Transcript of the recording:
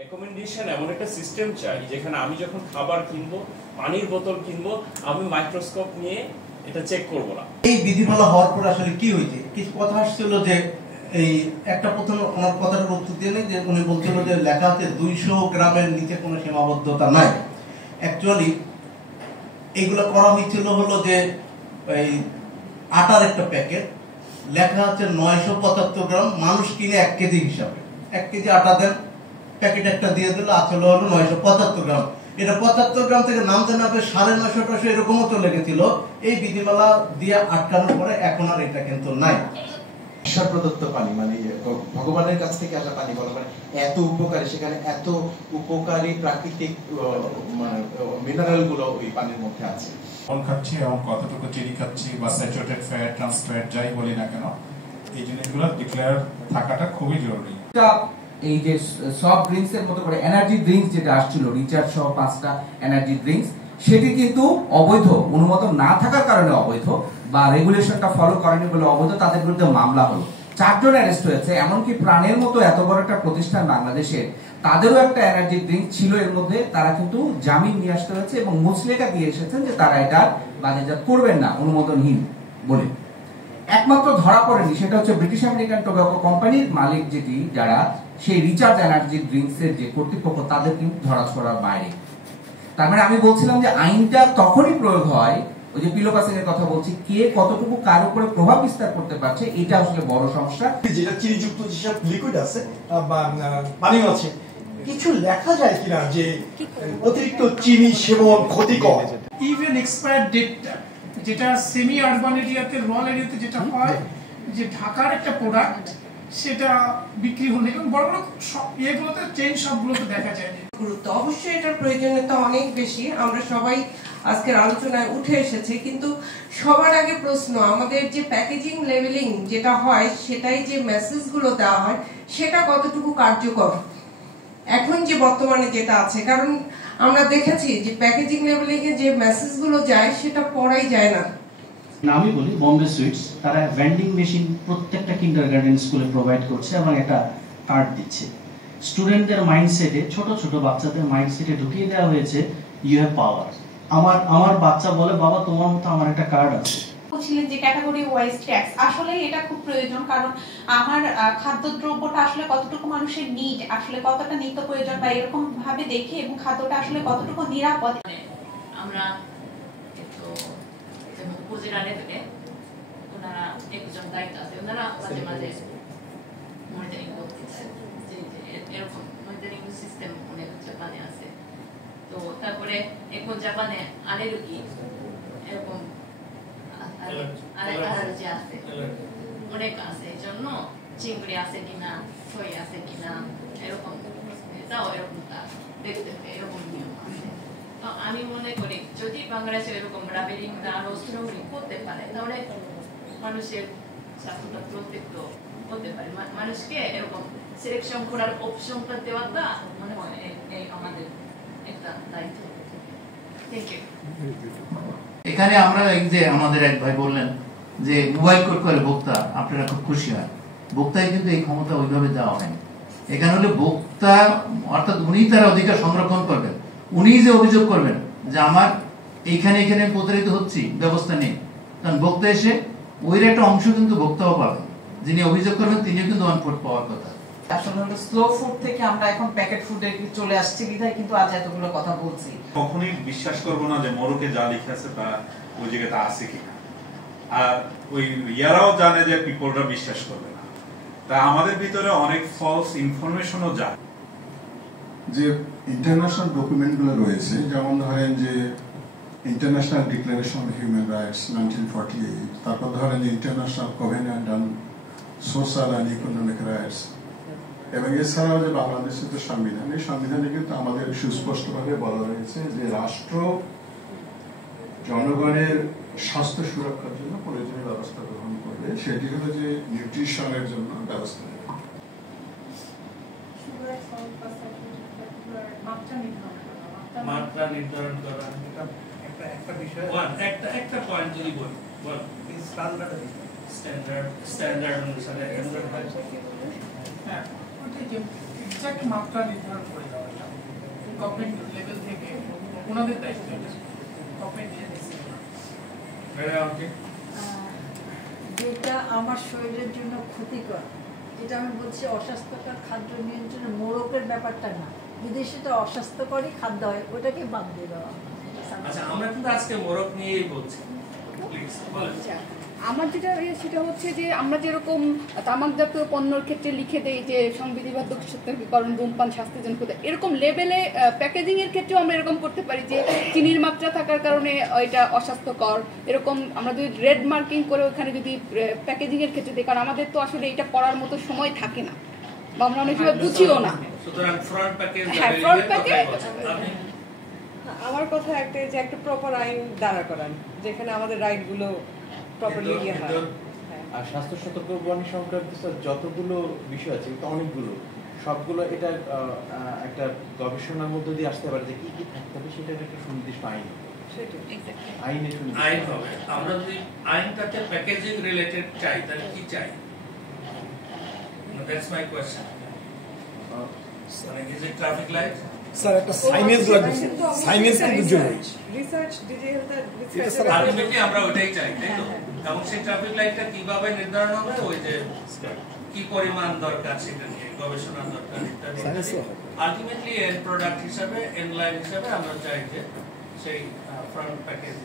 Recommendation এমন একটা system চাই যেখানে আমি যখন খাবার কিনবো, পানির বোতল কিনবো, আমি মাইক্রোস্কোপ নিয়ে এটা চেক করব না। এই বিধিমালা হওয়ার পর আসলে কি হয়েছে, কিছু কথা আসছিল যে এই একটা প্রথম ওনার কথাটার উত্তর দিয়ে নেই যে উনি বলছিল যে লেখা আছে 200 গ্রামের নিচে কোনো সীমাবদ্ধতা নাই। অ্যাকচুয়ালি এইগুলো করা হয়েছিল হলো যে এই আটার একটা প্যাকেট লেখা আছে 975 গ্রাম, মানুষ কিনে 1 কেজি হিসাবে 1 কেজি আটা দেন, প্যাকেট একটা দিয়ে দিল, আসলে হলো 975 গ্রাম। এটা 75 গ্রাম থেকে নামতে নামতে 950 এরকমও চলে গেছিল। এই বিধিমালা দিয়ে আটকানোর পরে এখন আর এটা কিন্তু নাই। ঈশ্বর প্রদত্ত পানি মানে ভগবানের কাছ থেকে আসা পানি বলা মানে এত উপকারী, সেখানে এত উপকারী প্রাকৃতিক মানে মিনারেল গুলো ওই পানির মধ্যে আছে। কোন খাচ্ছি এবং কতটুকু চিনি খাচ্ছি বা স্যাচুরেটেড ফ্যাট, ট্রান্স ফ্যাট যাই বলি না কেন, এই জিনিসগুলো ডিক্লেয়ার থাকাটা খুবই জরুরি। এই যে সফট ড্রিঙ্কস এর মতো করে এনার্জি ড্রিঙ্কস যেটা আসছিল, রিচার্জ সহ 5টা এনার্জি ড্রিঙ্কস, সেটি কিন্তু অবৈধ, অনুমোদন না থাকার কারণে অবৈধ বা রেগুলেশনটা ফলো করেনি বলে অবৈধ, তাদের বিরুদ্ধে মামলা হলো। 4 জন অ্যারেস্ট হয়েছে। এমনকি প্রাণের মতো এত বড় একটা প্রতিষ্ঠান বাংলাদেশের, তাদেরও একটা এনার্জি ড্রিঙ্ক ছিল এর মধ্যে, তারা কিন্তু জামিন নিয়ে আসতে হয়েছে এবং মুচলেখা দিয়ে এসেছেন যে তারা এটা বাজারজাত করবেন না অনুমোদনহীন বলে। একমাত্র ধরা পড়েনি সেটা হচ্ছে ব্রিটিশ আমেরিকান টোবাকো কোম্পানির মালিক, যেটি যারা সেই রিচার্জ এনার্জি ড্রিঙ্কস এর যে কর্তৃপক্ষ, তাদের কিন্তু ধরা ছোড়ার বাইরে। তার মানে আমি বলছিলাম যে আইনটা তখনই প্রয়োগ হয়, ওই যে পিলোপাসিং এর কথা বলছি, কে কতটুকু কার উপরে প্রভাব বিস্তার করতে পারছে, এটা আসলে বড় সমস্যা। যেটা চিনিযুক্ত যেসব লিকুইড আছে বা পানীয় আছে, কিছু লেখা যায় কিনা যে অতিরিক্ত চিনি সেবন ক্ষতিকর। ইভেন এক্সপায়ার ডেটটা, যেটা সেমি আরবান এরিয়াতে, রুরাল এরিয়াতে যেটা হয় যে ঢাকার একটা প্রোডাক্ট সেটা বিক্রি হলে, এবং বড় বড় ইয়েগুলোতে, চেইন শপগুলোতে দেখা যায়। গুরুত্ব অবশ্যই এটার প্রয়োজনীয়তা অনেক বেশি, আমরা সবাই আজকের আলোচনায় উঠে এসেছে। কিন্তু সবার আগে প্রশ্ন, আমাদের যে প্যাকেজিং লেবেলিং যেটা হয়, সেটাই যে মেসেজ গুলো দেওয়া হয় সেটা কতটুকু কার্যকর এখন যে বর্তমানে যেটা আছে। কারণ আমরা দেখেছি যে প্যাকেজিং লেবেলিং এ যে মেসেজ গুলো যায় সেটা পড়াই যায় না। আমি বলি বোম্বে সুইটস, তারা ভেন্ডিং মেশিন প্রত্যেকটা কিন্ডারগার্টেন স্কুলে প্রোভাইড করছে এবং একটা কার্ড দিচ্ছে। স্টুডেন্টদের মাইন্ডসেটে, ছোট ছোট বাচ্চাদের মাইন্ডসেটে ঢুকিয়ে দেওয়া হয়েছে ইউ হ্যাভ পাওয়ার। আমার বাচ্চা বলে, বাবা তোমার মতো আমার একটা কার্ড আছে। বলছিলেন যে ক্যাটাগরি ওয়াইজ ট্যাক্স, আসলে এটা খুব প্রয়োজন। কারণ আমার খাদ্যদ্রব্যটা আসলে কতটুকু মানুষের নিড, আসলে কতটা নিত্য প্রয়োজন বা এরকম ভাবে দেখে, এবং খাদ্যটা আসলে কতটুকু নিরাপদ। আমরা উপজেলা লেভেলে ওনারা একজন দায়িত্ব আছে, ওনারা মাঝে মাঝে মনিটরিং করতেছে যে এরকম মনিটরিং সিস্টেম অনেক জাপানে আছে। তো তারপরে এখন জাপানে আলেরজি এরকম অ্যালার্জি আছে, অনেক আছে, এই জন্য চিংড়ি আছে কিনা, সই আছে কিনা, এরকম এটাও এরকম দেখতে হবে, এরকম নিয়ম আছে। তো আমি মনে করি যদি বাংলাদেশে এরকম রাবেলিং আরো স্ট্রংলি করতে পারে, তাহলে মানুষের স্বাস্থ্যটা প্রত্যেক করতে পারে, মানুষকে এরকম সিলেকশন করার অপশনটা দেওয়াটা মনে হয় এই আমাদের একটা দায়িত্ব। Thank you. এখানে আমরা এই যে আমাদের এক ভাই বললেন যে মোবাইল কোড করে ভোক্তা, আপনারা খুব খুশি হয়। ভোক্তায় কিন্তু এই ক্ষমতা ওইভাবে দেওয়া হয়নি। এখানে হলে ভোক্তা, অর্থাৎ উনি তার অধিকার সংরক্ষণ করবেন, উনি যে অভিযোগ করবেন যে আমার এইখানে এখানে প্রতারিত হচ্ছি, ব্যবস্থা নেই, কারণ ভোক্তা এসে ওই একটা অংশ কিন্তু ভোক্তাও পাবেন, যিনি অভিযোগ করবেন তিনিও কিন্তু ওয়ান ফুড পাওয়ার কথা। আসলে হলো স্লো ফুড থেকে আমরা এখন প্যাকেট ফুডে চলে আসছি, বিধায় কিন্তু আজ এতগুলো কথা বলছি। কখনোই বিশ্বাস করবো না যে মোড়কে যা লিখে আছে তা ওই জায়গাতে আছে কিনা, আর ওই ইয়ারাও জানে যে পিপলরা বিশ্বাস করবে না। তা আমাদের ভিতরে অনেক ফলস ইনফরমেশনও যায়। যে ইন্টারন্যাশনাল ডকুমেন্ট গুলো রয়েছে, যেমন ধরেন যে international declaration of human rights 1948, তারপর ধরেন যে international Covenant on social and economic rights, এবং এছাড়াও যে বাংলাদেশের যে সংবিধান, এই সংবিধানে কিন্তু আমাদের সুস্পষ্টভাবে বলা রয়েছে যে রাষ্ট্র জনগণের স্বাস্থ্য সুরক্ষার জন্য প্রয়োজনীয় ব্যবস্থা গ্রহণ করবে, সেটি হলো যে নিউট্রিশনের জন্য ব্যবস্থা নেবে। মাত্রা নির্ধারণ করা একটা বিষয়, একটা পয়েন্ট যদি বলি, স্ট্যান্ডার্ড অনুসারে এক্সাক্ট মাত্রা নির্ধারণ করে দেওয়া এটা গভর্নমেন্ট লেভেল থেকে ওনাদের দায়িত্ব, গভর্নমেন্ট নিয়ে দিচ্ছে। যেটা আমার শরীরের জন্য ক্ষতিকর, যেটা আমি বলছি অস্বাস্থ্যকর খাদ্য নিয়ন্ত্রণে মোড়কের ব্যাপারটা না, যদি সেটা অস্বাস্থ্যকরই খাদ্য হয় ওটাকে বাদ দিয়ে দেওয়া। আচ্ছা, আমরা কিন্তু আজকে মোড়ক নিয়েই বলছি। প্লিজ বলেন। আমার যেটা সেটা হচ্ছে যে আমরা যেরকম তামাকজাত পণ্যের ক্ষেত্রে লিখে দেই যে সংবিধিবদ্ধ সতর্কীকরণ, ধূমপান স্বাস্থ্যজনিত ক্ষতি, এরকম লেভেলে প্যাকেজিং এর ক্ষেত্রেও আমরা এরকম করতে পারি যে চিনির মাত্রা থাকার কারণে এটা অস্বাস্থ্যকর, এরকম আমরা যদি রেড মার্কিং করে ওখানে যদি প্যাকেজিং এর ক্ষেত্রে দিই, কারণ আমাদের তো আসলে এটা পড়ার মতো সময় থাকে না বা আমরা অনেক সময় বুঝিও না। সুতরাং ফ্রন্ট প্যাকেজ, হ্যাঁ ফ্রন্ট প্যাকেজ। আমার কথা একটা যে একটা প্রপার আইন দাঁড়া করান যেখানে আমাদের রাইট গুলো প্রপারলি ইয়ে হয়। আর স্বাস্থ্য সতর্কবাণী সংক্রান্ত যতগুলো বিষয় আছে এটা অনেকগুলো, সবগুলো এটা একটা গবেষণার মধ্য দিয়ে আসতে পারে যে কি কি থাকতে হবে, সেটার একটা সুনির্দিষ্ট আইন, আইনে আইন হবে। আমরা যদি আইনটাতে প্যাকেজিং রিলেটেড চাই তাহলে কি চাই? That's my question. Is it traffic light? Sir একটা সাইনেজ লাগবে, সাইনেজ কিন্তু জরুরি। রিসার্চ আলটিমেটলি আমরা ওটাই চাই, তাই তো? এবং সেই ট্রাফিক লাইটটা কিভাবে নির্ধারণ হবে, ওই যে কি পরিমাণ দরকার সেটা নিয়ে গবেষণা দরকার, আলটিমেটলি এন্ড প্রোডাক্ট হিসাবে, এন্ড লাইন হিসাবে আমরা চাই যে সেই ফ্রন্ট প্যাকেজ